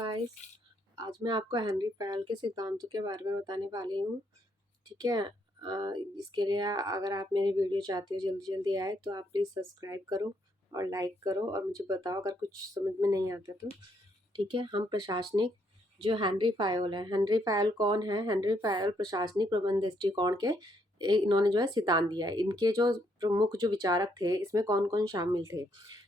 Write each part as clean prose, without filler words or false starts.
Guys, आज मैं आपको हेनरी फैल के सिद्धांतों के बारे में बताने वाली हूँ। ठीक है। इसके लिए अगर आप मेरी वीडियो चाहते हो जल्दी जल्दी आए तो आप प्लीज़ सब्सक्राइब करो और लाइक करो और मुझे बताओ अगर कुछ समझ में नहीं आता तो। ठीक है। हम प्रशासनिक जो हेनरी फायोल है, हेनरी फायोल कौन है? हेनरी फायोल प्रशासनिक प्रबंध दृष्टिकोण के इन्होंने जो है सिद्धांत दिया है। इनके जो प्रमुख जो विचारक थे इसमें कौन कौन शामिल थे?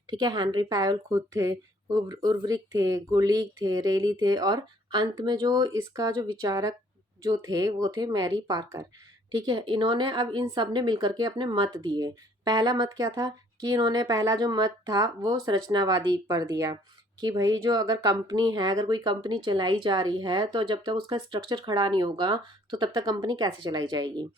ठीक है। हेनरी फायोल खुद थे, उर्वरिक थे, गुलीग थे, रेली थे और अंत में जो इसका जो विचारक जो थे वो थे मैरी पार्कर। ठीक है। इन्होंने अब इन सब ने मिलकर के अपने मत दिए। पहला मत क्या था कि इन्होंने पहला जो मत था वो संरचनावादी पर दिया कि भाई जो अगर कंपनी है, अगर कोई कंपनी चलाई जा रही है तो जब तक उसका स्ट्रक्चर खड़ा नहीं होगा तो तब तक कंपनी कैसे चलाई जाएगी।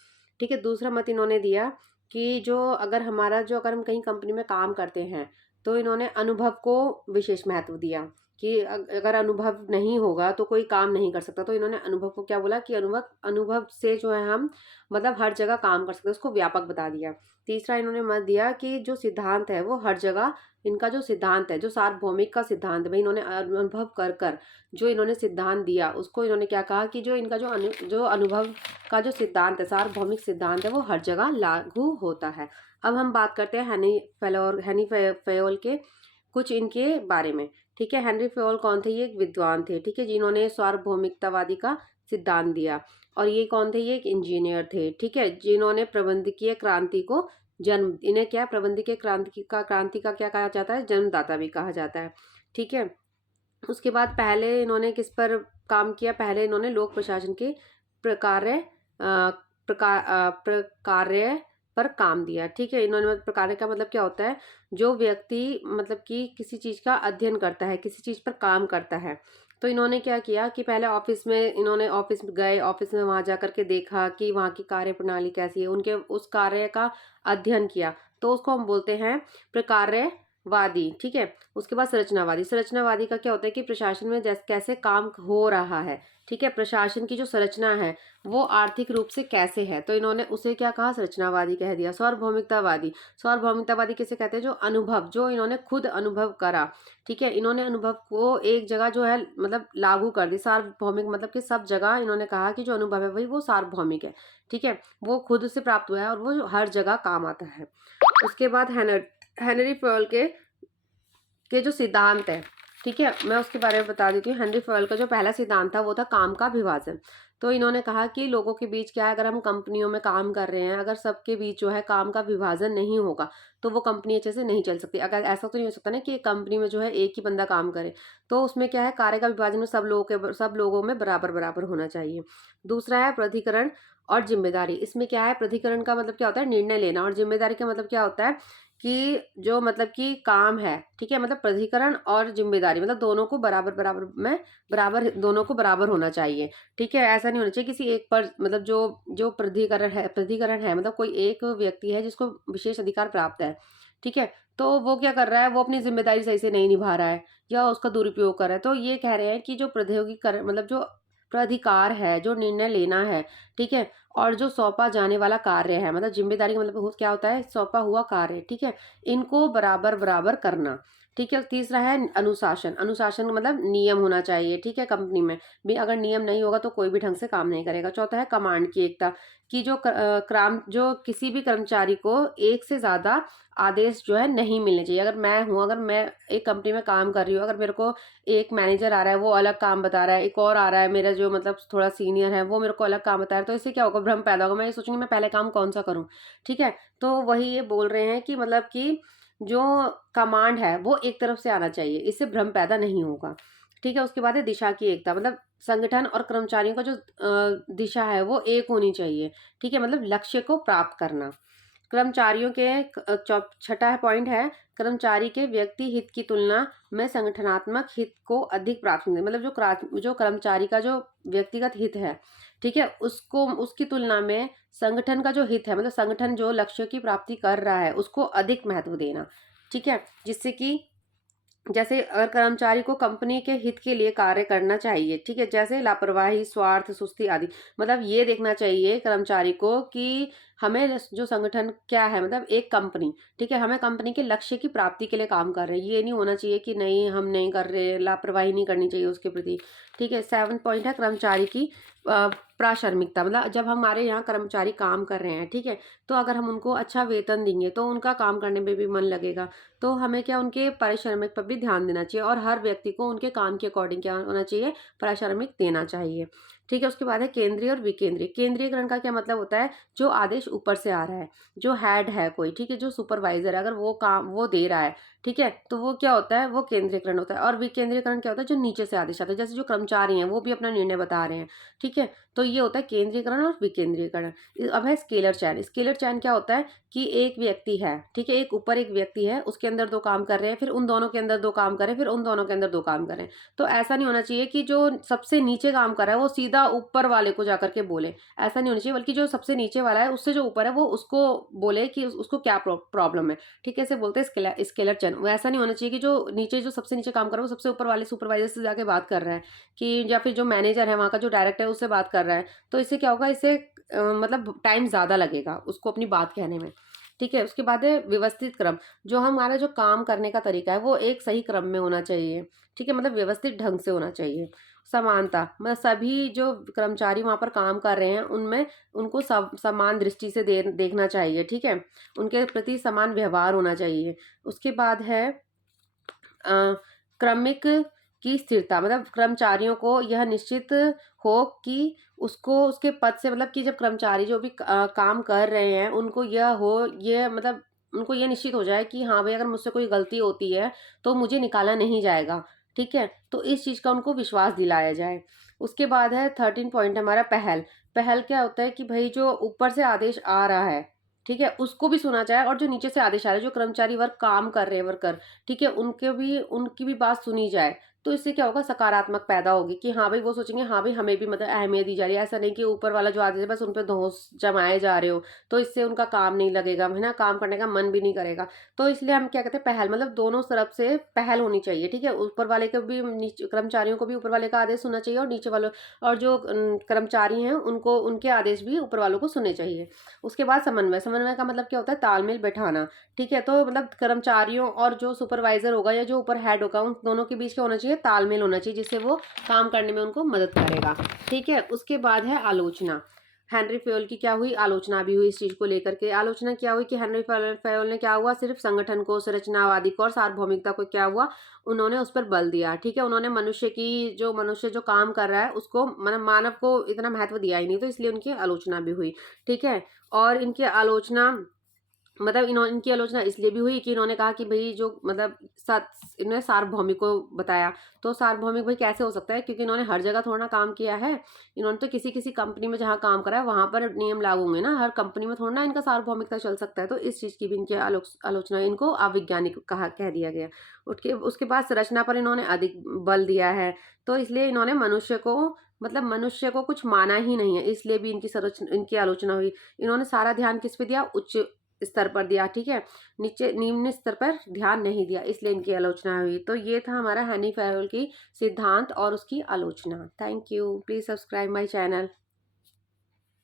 ठीक है। दूसरा मत इन्होंने दिया कि जो अगर हम कहीं कंपनी में काम करते हैं तो इन्होंने अनुभव को विशेष महत्व दिया कि अगर अनुभव नहीं होगा तो कोई काम नहीं कर सकता। तो इन्होंने अनुभव को क्या बोला कि अनुभव अनुभव से जो है हम मतलब हर जगह काम कर सकते हैं, उसको व्यापक बता दिया। तीसरा इन्होंने मत दिया कि जो सिद्धांत है वो हर जगह, इनका जो सिद्धांत है जो सार्वभौमिक का सिद्धांत है भाई, इन्होंने अनुभव कर कर जो इन्होंने सिद्धांत दिया उसको इन्होंने क्या कहा कि जो इनका जो अनुभव का जो सिद्धांत है, सार्वभौमिक सिद्धांत है, वो हर जगह लागू होता है। अब हम बात करते हैं हेनी फयोल के कुछ इनके बारे में। ठीक है। हेनरी फयोल कौन थे? ये एक विद्वान थे। ठीक है। जिन्होंने सार्वभौमिकतावादी का सिद्धांत दिया। और ये कौन थे? ये एक इंजीनियर थे। ठीक है। जिन्होंने प्रबंधकीय क्रांति को जन्म, इन्हें क्या प्रबंधकीय क्रांति का क्या कहा जाता है? जन्मदाता भी कहा जाता है। ठीक है। उसके बाद पहले इन्होंने किस पर काम किया? पहले इन्होंने लोक प्रशासन के प्रकार्य प्रकार्य पर काम दिया। ठीक है। इन्होंने प्रकार्य का मतलब क्या होता है? जो व्यक्ति मतलब कि किसी चीज़ का अध्ययन करता है, किसी चीज़ पर काम करता है। तो इन्होंने क्या किया कि पहले ऑफिस में इन्होंने ऑफिस में गए, ऑफिस में वहाँ जा कर के देखा कि वहाँ की कार्य प्रणाली कैसी है, उनके उस कार्य का अध्ययन किया। तो उसको हम बोलते हैं प्रकार्यवादी। ठीक है। उसके बाद संरचनावादी। संरचनावादी का क्या होता है कि प्रशासन में जैसे कैसे काम हो रहा है। ठीक है। प्रशासन की जो संरचना है वो आर्थिक रूप से कैसे है, तो इन्होंने उसे क्या कहा? संरचनावादी कह दिया। सार्वभौमिकतावादी। सार्वभौमिकतावादी किसे कहते हैं? जो अनुभव, जो इन्होंने खुद अनुभव करा। ठीक है। इन्होंने अनुभव को एक जगह जो है मतलब लागू कर दी। सार्वभौमिक मतलब कि सब जगह इन्होंने कहा कि जो अनुभव है वही वो सार्वभौमिक है। ठीक है। वो खुद से प्राप्त हुआ है और वो हर जगह काम आता है। उसके बाद हेनरी फयोल के जो सिद्धांत है, ठीक है, मैं उसके बारे में बता देती हूँ। हेनरी फयोल का जो पहला सिद्धांत था वो था काम का विभाजन। तो इन्होंने कहा कि लोगों के बीच क्या है, अगर हम कंपनियों में काम कर रहे हैं, अगर सबके बीच जो है काम का विभाजन नहीं होगा तो वो कंपनी अच्छे से नहीं चल सकती। अगर ऐसा तो नहीं हो सकता ना कि एक कंपनी में जो है एक ही बंदा काम करे, तो उसमें क्या है, कार्य का विभाजन में सब लोगों में बराबर बराबर होना चाहिए। दूसरा है प्राधिकरण और जिम्मेदारी। इसमें क्या है, प्राधिकरण का मतलब क्या होता है? निर्णय लेना। और जिम्मेदारी का मतलब क्या होता है कि जो मतलब कि काम है, ठीक है, मतलब प्राधिकरण और जिम्मेदारी मतलब दोनों को बराबर बराबर में बराबर, दोनों को बराबर होना चाहिए। ठीक है। ऐसा नहीं होना चाहिए किसी एक पर मतलब जो जो प्राधिकरण है मतलब कोई एक व्यक्ति है जिसको विशेष अधिकार प्राप्त है। ठीक है। तो वो क्या कर रहा है, वो अपनी जिम्मेदारी सही से नहीं निभा रहा है या उसका दुरुपयोग कर रहा है। तो ये कह रहे हैं कि जो प्रौद्योगिकरण मतलब जो प्राधिकार है, जो निर्णय लेना है, ठीक है, और जो सौंपा जाने वाला कार्य है, मतलब जिम्मेदारी का मतलब क्या होता है? सौंपा हुआ कार्य। ठीक है। इनको बराबर बराबर करना। ठीक है। तीसरा है अनुशासन। अनुशासन का मतलब नियम होना चाहिए। ठीक है। कंपनी में भी अगर नियम नहीं होगा तो कोई भी ढंग से काम नहीं करेगा। चौथा है कमांड की एकता, कि जो किसी भी कर्मचारी को एक से ज्यादा आदेश जो है नहीं मिलने चाहिए। अगर मैं एक कंपनी में काम कर रही हूँ, अगर मेरे को एक मैनेजर आ रहा है वो अलग काम बता रहा है, एक और आ रहा है मेरा जो मतलब थोड़ा सीनियर है वो मेरे को अलग काम बता रहा है, तो इससे क्या होगा? भ्रम पैदा होगा। मैं ये सोचूंगी मैं पहले काम कौन सा करूँ। ठीक है। तो वही ये बोल रहे हैं कि मतलब कि जो कमांड है वो एक तरफ से आना चाहिए, इससे भ्रम पैदा नहीं होगा। ठीक है। उसके बाद है दिशा की एकता, मतलब संगठन और कर्मचारियों का जो दिशा है वो एक होनी चाहिए। ठीक है। मतलब लक्ष्य को प्राप्त करना। कर्मचारियों के छठा पॉइंट है कर्मचारी के व्यक्ति हित की तुलना में संगठनात्मक हित को अधिक प्राथमिकता, मतलब जो कर्मचारी का जो व्यक्तिगत हित है, ठीक है, उसको उसकी तुलना में संगठन का जो हित है, मतलब संगठन जो लक्ष्य की प्राप्ति कर रहा है उसको अधिक महत्व देना। ठीक है। जिससे कि जैसे अगर कर्मचारी को कंपनी के हित के लिए कार्य करना चाहिए, ठीक है, जैसे लापरवाही, स्वार्थ, सुस्ती आदि, मतलब ये देखना चाहिए कर्मचारी को कि हमें जो संगठन क्या है, मतलब एक कंपनी, ठीक है, हमें कंपनी के लक्ष्य की प्राप्ति के लिए काम कर रहे हैं, ये नहीं होना चाहिए कि नहीं हम नहीं कर रहे, लापरवाही नहीं करनी चाहिए उसके प्रति। ठीक है, 7 पॉइंट है कर्मचारी की प्रासंगिकता, मतलब जब हमारे यहाँ कर्मचारी काम कर रहे हैं, ठीक है, तो अगर हम उनको अच्छा वेतन देंगे तो उनका काम करने में भी मन लगेगा। तो हमें क्या उनके पारिश्रमिक पर भी ध्यान देना चाहिए, और हर व्यक्ति को उनके काम के अकॉर्डिंग क्या होना चाहिए, पारिश्रमिक देना चाहिए। ठीक है, उसके बाद है केंद्रीय और विकेंद्रीय। केंद्रीयकरण का क्या मतलब होता है, जो आदेश ऊपर से आ रहा है, जो हेड है कोई, ठीक है, जो सुपरवाइजर है, अगर वो काम वो दे रहा है, ठीक है, तो वो क्या होता है, वो केंद्रीयकरण होता है। और विकेंद्रीयकरण क्या होता है, जो नीचे से आदेश आता है, जैसे जो कर्मचारी हैं वो भी अपना निर्णय बता रहे हैं, ठीक है, तो ये होता है केंद्रीयकरण और विकेंद्रीयकरण। अब है स्केलर चैन। स्केलर चैन क्या होता है कि एक व्यक्ति है, ठीक है, एक ऊपर एक व्यक्ति है, उसके अंदर दो काम कर रहे हैं, फिर उन दोनों के अंदर दो काम कर रहे हैं, फिर उन दोनों के अंदर दो काम कर रहे हैं। तो ऐसा नहीं होना चाहिए कि जो सबसे नीचे काम कर रहा है वो सीधा ऊपर वाले को जाकर के बोले, ऐसा नहीं होना चाहिए, बल्कि जो सबसे नीचे वाला है उससे जो ऊपर है वो उसको बोले कि उसको क्या प्रॉब्लम है। ठीक है, इसे बोलते हैं स्केलर चैन। वो ऐसा नहीं होना चाहिए कि जो नीचे, जो सबसे नीचे काम कर रहा है वो सबसे ऊपर वाले सुपरवाइजर से जाके बात कर रहा है, कि या फिर जो मैनेजर है वहाँ का, जो डायरेक्टर है, उससे बात कर रहा है। तो इससे क्या होगा, इससे मतलब टाइम ज़्यादा लगेगा उसको अपनी बात कहने में। ठीक है, उसके बाद है व्यवस्थित क्रम। जो हमारा जो काम करने का तरीका है वो एक सही क्रम में होना चाहिए, ठीक है, मतलब व्यवस्थित ढंग से होना चाहिए। समानता, मतलब सभी जो कर्मचारी वहाँ पर काम कर रहे हैं उनमें उनको समान दृष्टि से देखना चाहिए, ठीक है, उनके प्रति समान व्यवहार होना चाहिए। उसके बाद है अ, क्रमिक की स्थिरता, मतलब कर्मचारियों को यह निश्चित हो कि उसको उसके पद से, मतलब कि जब कर्मचारी जो भी काम कर रहे हैं उनको यह हो, ये मतलब उनको ये निश्चित हो जाए कि हाँ भाई, अगर मुझसे कोई गलती होती है तो मुझे निकाला नहीं जाएगा, ठीक है, तो इस चीज़ का उनको विश्वास दिलाया जाए। उसके बाद है 13 पॉइंट हमारा पहल। पहल क्या होता है कि भाई जो ऊपर से आदेश आ रहा है, ठीक है, उसको भी सुना जाए, और जो नीचे से आदेश आ रहा है, जो कर्मचारी वर्ग काम कर रहे हैं, वर्कर, ठीक है, उनकी भी बात सुनी जाए। तो इससे क्या होगा, सकारात्मक पैदा होगी कि हाँ भाई, वो सोचेंगे हाँ भाई हमें भी मतलब अहमियत दी जा रही है, ऐसा नहीं कि ऊपर वाला जो आदेश है बस उन पे दोष जमाए जा रहे हो, तो इससे उनका काम नहीं लगेगा, है ना, काम करने का मन भी नहीं करेगा। तो इसलिए हम क्या कहते हैं, पहल, मतलब दोनों तरफ से पहल होनी चाहिए, ठीक है, ऊपर वाले को भी, कर्मचारियों को भी ऊपर वाले का आदेश सुनना चाहिए, और नीचे वालों, और जो कर्मचारी हैं उनको उनके आदेश भी ऊपर वालों को सुनने चाहिए। उसके बाद समन्वय। समन्वय का मतलब क्या होता है, तालमेल बैठाना, ठीक है, तो मतलब कर्मचारियों और जो सुपरवाइजर होगा या जो ऊपर हेड होगा उन दोनों के बीच क्या होना चाहिए, तालमेल होना चाहिए, जिससे वो काम करने में उनको मदद करेगा। ठीक है, उसके बाद है आलोचना। हेनरी फेयोल की क्या हुई, आलोचना भी हुई इस चीज को लेकर के। आलोचना क्या हुई कि हेनरी फेयोल ने क्या हुआ, सिर्फ संगठन को, संरचनावादी को और सार्वभौमिकता को क्या हुआ, उन्होंने उस पर बल दिया, ठीक है, उन्होंने मनुष्य जो काम कर रहा है उसको, मतलब मानव को इतना महत्व दिया ही नहीं, तो इसलिए उनकी आलोचना भी हुई। ठीक है, और इनकी आलोचना, मतलब इनकी आलोचना इसलिए भी हुई कि इन्होंने कहा कि भई जो मतलब इन्होंने सार्वभौमिक को बताया। तो सार्वभौमिक भाई कैसे हो सकता है, क्योंकि इन्होंने हर जगह थोड़ा ना काम किया है। इन्होंने तो किसी-किसी कंपनी में जहाँ काम करा है वहाँ पर नियम लागू होंगे ना, हर कंपनी में थोड़ा ना इनका सार्वभौमिकता चल सकता है। तो इस चीज़ की भी इनकी आलोचना, इनको अवैज्ञानिक कह दिया गया। उसके बाद संरचना पर इन्होंने अधिक बल दिया है। तो इसलिए इन्होंने मनुष्य को कुछ माना ही नहीं है, इसलिए भी इनकी आलोचना हुई। इन्होंने सारा ध्यान किस पे दिया, उच्च स्तर पर दिया, ठीक है, नीचे निम्न स्तर पर ध्यान नहीं दिया, इसलिए इनकी आलोचना हुई। तो ये था हमारा हनी फैरोल की सिद्धांत और उसकी आलोचना। Thank you, please subscribe my channel.